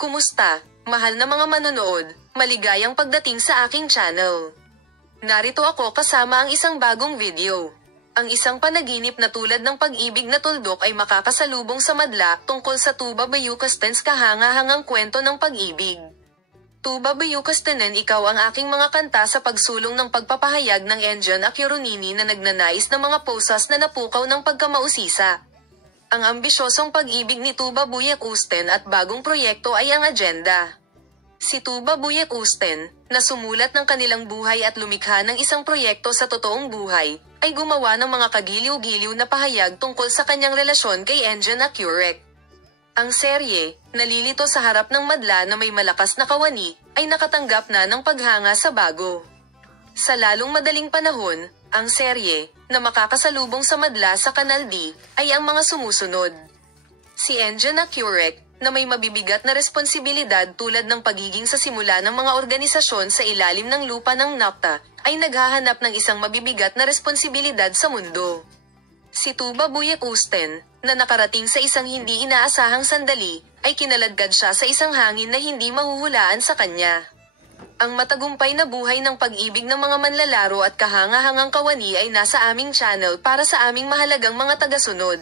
Kumusta, mahal na mga manonood, maligayang pagdating sa aking channel. Narito ako kasama ang isang bagong video. Ang isang panaginip na tulad ng pag-ibig na tuldok ay makakasalubong sa madla tungkol sa Tuba Bayucastens kahangahangang kwento ng pag-ibig. Tuba Bayucastenen, ikaw ang aking mga kanta sa pagsulong ng pagpapahayag ng Engine Acurunini na nagnanais ng mga posas na napukaw ng pagkamausisa. Ang ambisyosong pag-ibig ni Tuba Bayucastens at bagong proyekto ay ang agenda. Si Tuba Bayucastens, na sumulat ng kanilang buhay at lumikha ng isang proyekto sa totoong buhay, ay gumawa ng mga kagiliw-giliw na pahayag tungkol sa kanyang relasyon kay Engine Acurec. Ang serye, nalilito sa harap ng madla na may malakas na kawani, ay nakatanggap na ng paghanga sa bago. Sa lalong madaling panahon, ang serye, na makakasalubong sa madla sa Kanal D, ay ang mga sumusunod. Si Engine Acurec, na may mabibigat na responsibilidad tulad ng pagiging sa simula ng mga organisasyon sa ilalim ng lupa ng NAFTA, ay naghahanap ng isang mabibigat na responsibilidad sa mundo. Si Tuba Bayucastens, na nakarating sa isang hindi inaasahang sandali, ay kinaladkad siya sa isang hangin na hindi mahuhulaan sa kanya. Ang matagumpay na buhay ng pag-ibig ng mga manlalaro at kahangahangang kawani ay nasa aming channel para sa aming mahalagang mga tagasunod.